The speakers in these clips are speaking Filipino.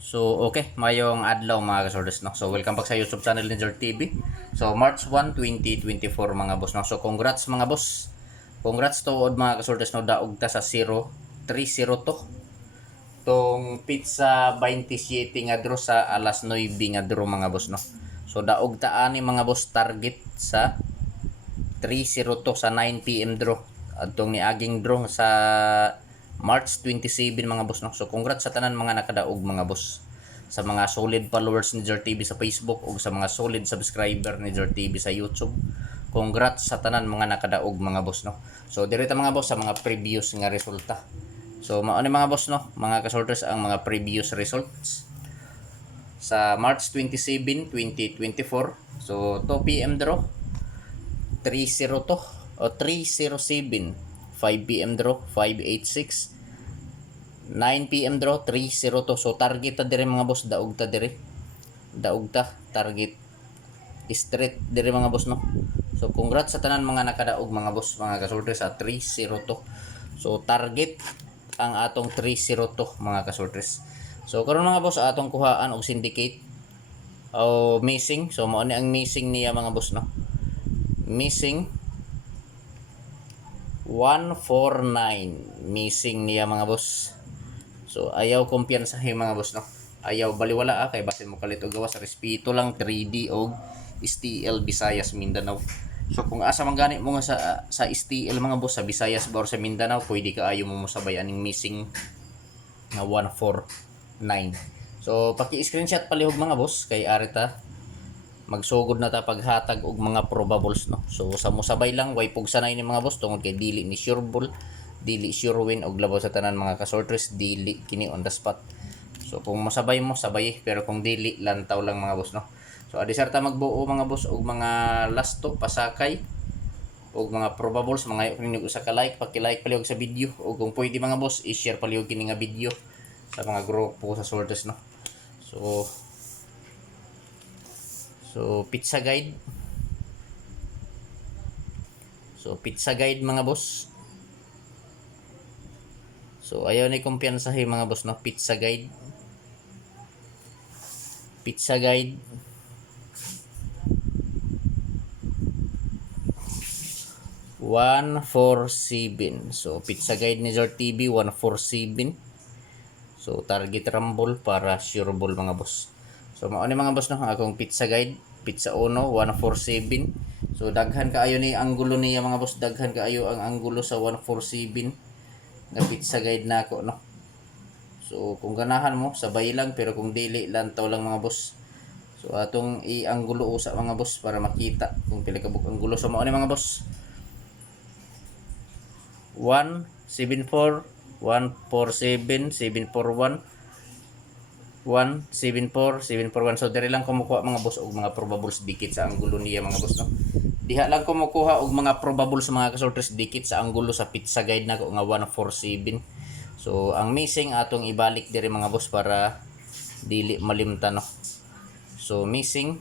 So, okay, mayong adlaw mga kasordes, no? So, welcome back sa YouTube channel ni Jor TV. So, March 1, 2024 mga boss, no? So, congrats mga boss. Congrats to mga kasordes, no? Daog ta sa 0-3-0 to. Tong pizza 27 nga draw sa alas 9 nga draw mga boss, no? So, daog ta ani mga boss target sa 3-0 to sa 9 PM draw. Adtong ni aging draw sa March 27 mga boss, no. So congrats sa tanan mga nakadaog mga boss, sa mga solid followers ni Jor TV sa Facebook ug sa mga solid subscriber ni Jor TV sa YouTube. Congrats sa tanan mga nakadaog mga boss, no. So direta mga boss sa mga previous nga resulta. So mao ni mga boss, no, mga kasorters ang mga previous results sa March 27, 2024. So 2 PM draw 3-0 to o 307. 5 PM draw 586. 9 PM draw 3-0 to. So target ta dire mga boss, daog ta dire. Daog ta target straight dire mga boss, no. So congrats sa tanan mga nakadaog mga boss, mga kasorte sa 3-0 to. So target ang atong 3-0 to mga kasortes. So karon mga boss atong kuhaan og syndicate o missing. So mao ni ang missing niya mga boss, no. Missing 149 missing niya mga boss. So ayaw kumpiyansahin mga boss, no. Ayaw baliwala kay basin mo kalit og gawas sa respeto lang 3D og STL Visayas Mindanao. So kung asa man gani mo nga sa STL mga boss sa Visayas or sa Mindanao, pwede ka ayo mo mosabay aning missing na 149. So paki-screenshot palihog mga boss kay arita magsugod na ta paghatag og mga probables, no. So sa mosabay lang way pugsanay ni mga boss tungod kay dili ni sure ball, dili sure win og labaw sa tanan mga kasorters, dili kini on the spot. So kung masabay mo sabay, pero kung dili lantaw lang mga boss, no. So adisar ta magbuo mga boss og mga lasto pasakay og mga probables. Mga kinig usa ka like, paki-like palihog sa video, og kung pwede mga boss i-share palihog kini nga video sa mga grupo sa sorters, no. So pizza guide. So pizza guide mga boss. So ayaw ni kumpiyansahin mga boss, no. Pizza guide. Pizza guide 147. So pizza guide ni Jor TV 147. So target rumble para sure ball mga boss. So mao ni mga boss, no, akong pizza guide, pizza uno 147. So daghan kaayo ni anggulo niya mga boss, daghan kaayo ang anggulo sa 147 nga pizza guide nako, no. So kung ganahan mo sabay lang, pero kung dili lantaw lang mga boss. So atong i-anggulo usa mga boss para makita kung pila ka buk anggulo. So mao ni mga boss 174 147 741 174 741. So dire lang kumukuha mga boss og mga probables dikit sa anggulo niya mga boss, no. Diha lang kumukuha og mga probables mga kasorters dikit sa anggulo sa pizza guide nako nga 147. So ang missing atong ibalik dire mga boss para dili malimtan, no. So missing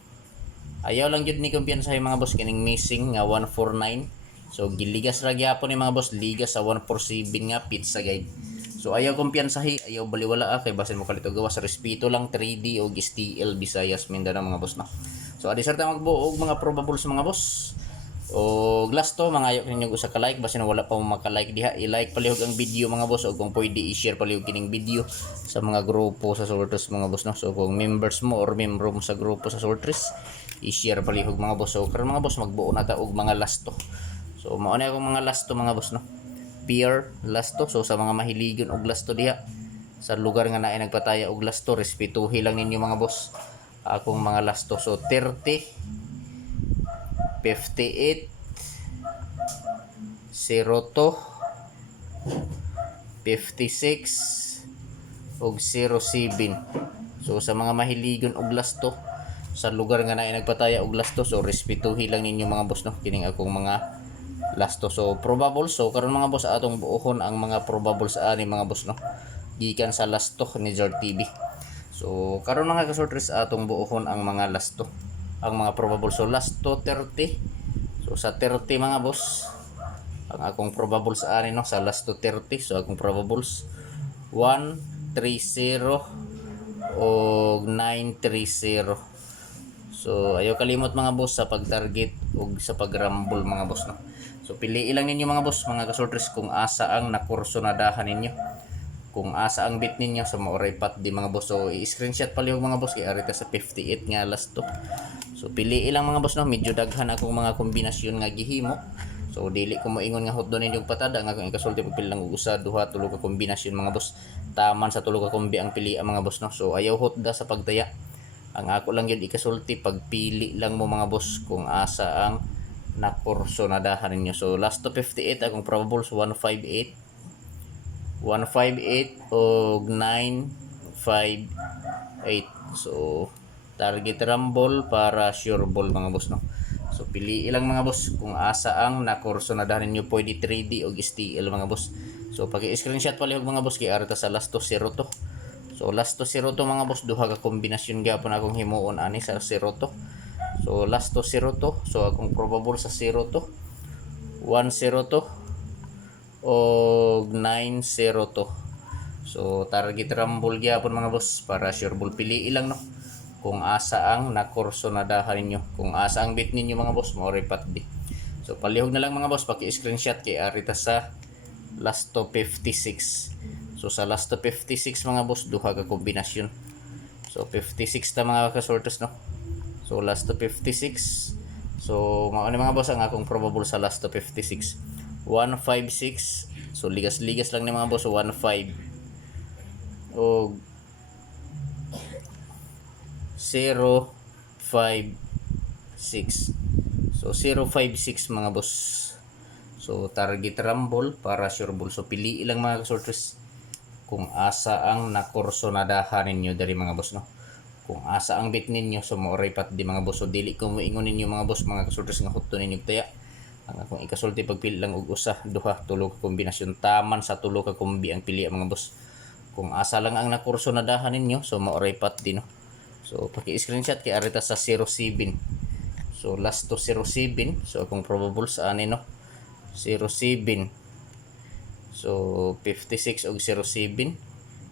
ayaw lang jud ni kumpiyansahin mga boss kining missing nga 149. So giligas ra gyapon ni mga boss, ligas sa 147 nga pizza guide. So ayaw kumpiyansahi, ayaw baliwala kay basin mo kalit og gawas sa respeto lang 3D og STL Visayas Mindanao mga boss, no. So adisar ta magbuo og mga probables mga boss. O last to mga ayo ninyo usa ka like, basin wala pa mo maka-like diha, i-like palihog ang video mga boss, o kung pwede i-share palihog kining video sa mga grupo sa sorters mga boss, no. So kung members mo or membro mo sa grupo sa sorters, i-share palihog mga boss. So karon mga boss magbuo na ta og mga last to. So mao na akong mga last to mga boss, no. Peer lasto. So sa mga mahiligon og lasto diha sa lugar nga naay nagpataya og lasto, respetuhi lang ninyo mga boss akong mga lasto. So 30 58 02 56 og 07. So sa mga mahiligon og lasto sa lugar nga naay nagpataya og lasto, so respetuhi lang ninyo mga boss, no, kining akong mga lasto. So probable, so karon mga boss atong buohon ang mga probables ani mga boss, no, gikan sa lasto ni Jor TV. So karon mga kasorters atong buohon ang mga lasto, ang mga probable. So lasto 30. So sa 30 mga boss ang akong probables ani, no, sa lasto 30. So akong probables 130 o 930. So ayaw kalimot mga boss sa pag-target o sa pag-rumble mga boss, no. So piliin lang ninyo mga boss, mga kasorters, kung asa ang nakursunadahan ninyo, kung asa ang bit ninyo sa maoray pat di mga boss. So i-screenshot pala yung mga boss kay arita sa 58 nga last to. So piliin lang mga boss, no. Medyo daghan akong mga kombinasyon nga gihimo. So dili ko moingon nga hot doon inyong patada nga kung ikasulti pagpili lang og usa, duha, tulo ka kombinasyon mga boss. Taman sa tulo ka kombi ang pili mga boss, no. So ayaw hot da sa pagtaya. Ang ako lang yun ikasulti, pagpili lang mo mga boss kung asa ang nakursonadahan ninyo. So last to 58 akong probables 158 o 958. So target rumble para sure ball mga boss, no. So pili lang mga boss kung asa ang nakursonadahan ninyo. Pwede 3D o STL mga boss. So pag-i-screenshot pala yung mga boss kay arta sa last to 0 to. So last to 0 to mga boss, duha ka kombinasyon gyapon akong himuon ani sa 0 to. So last to 0 to. So akong probable sa 0 to 10 to o 90 to. So target rumble gyapon mga boss para sure ball. Pili lang, no, kung asa ang nakursonadahan ninyo, kung asa ang bit ninyo mga boss, mo repat di. So palihog na lang mga boss, paki-screenshot kay arita sa last to 56. So sa last to 56 mga boss, duha ka kombinasyon. So 56 ta mga kasorters, no. So last to 56. So mao ni mga boss ang akong probable sa last to 56. 156. So ligas-ligas lang ni mga boss, 15 o 056. So 056 mga boss. So target rumble para sure ball. So pili lang mga kasorters kung asa ang nakursonadahan ninyo dari mga boss, no. Kung asa ang bit ninyo, so maoray pat di mga boss. So dili ko moingon ninyo mga boss, mga kasorters, nga hutto ninyo taya. Ang akong ikasulti pagpili lang og usa, duha, tulo ka kombinasyon, taman sa tulo ka kombi ang pili mga boss. Kung asa lang ang nakursonadahan ninyo, so maoray pat di, no. So paki-screenshot kay arita sa 07. So last to 07. So akong probable sa ani, no, 07. So 56 og 07.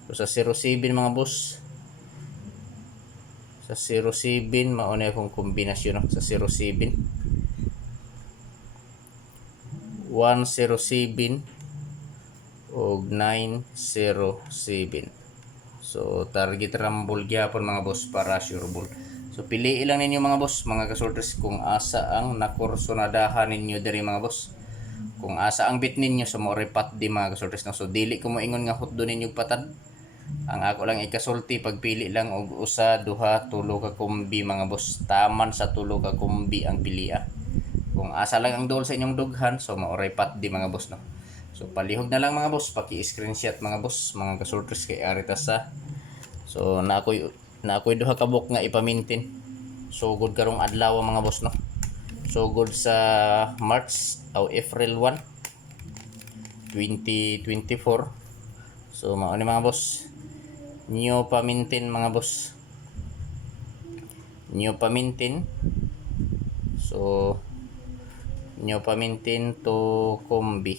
So sa 07 mga boss, sa 07 mao na akong kombinasyon, no? Sa 07 107 og 907. So target rumble gyapon mga boss para sure ball. So pili lang ninyo mga boss, mga kasorters, kung asa ang nakursonadahan ninyo diri mga boss, kung asa ang bit ninyo sa mo repat di mga kasorters, no. So dili ko moingon nga hot do ninyo patad. Ang ako lang ikasulti, pagpili lang og usa, duha, tulo ka kombi mga boss. Taman sa tulo ka kombi ang pilia. Kung asa lang ang dool sa inyong dughan, so maoray pat di mga boss, no. So palihog na lang mga boss, paki-screenshot mga boss, mga kasorters, kay arita sa. So na ako'y duha ka book nga ipamintin. So good karong adlaw mga boss, no. So good sa March o April 1, 2024. So mao ni mga boss, new pamintin mga boss, new pamintin. So new pamintin to kombi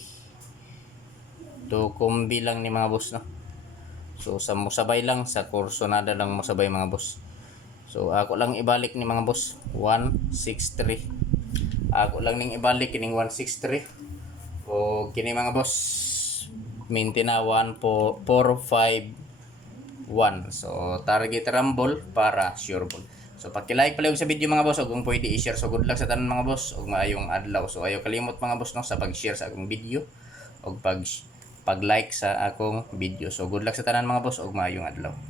lang ni mga boss, no. So sa musabay lang, sa kursonada lang musabay mga boss. So ako lang ibalik ni mga boss 163. Ako lang ning ibalik kining 163. O kini mga boss mintina 1451. So target rumble para sure ball. So paki-like pala sa video mga boss, ug kung pwede i-share. So good luck sa tanan mga boss, ug maayong adlaw. So ayaw kalimot mga boss, no, sa pag-share sa akong video ug pag-like sa akong video. So good luck sa tanan mga boss, ug maayong adlaw.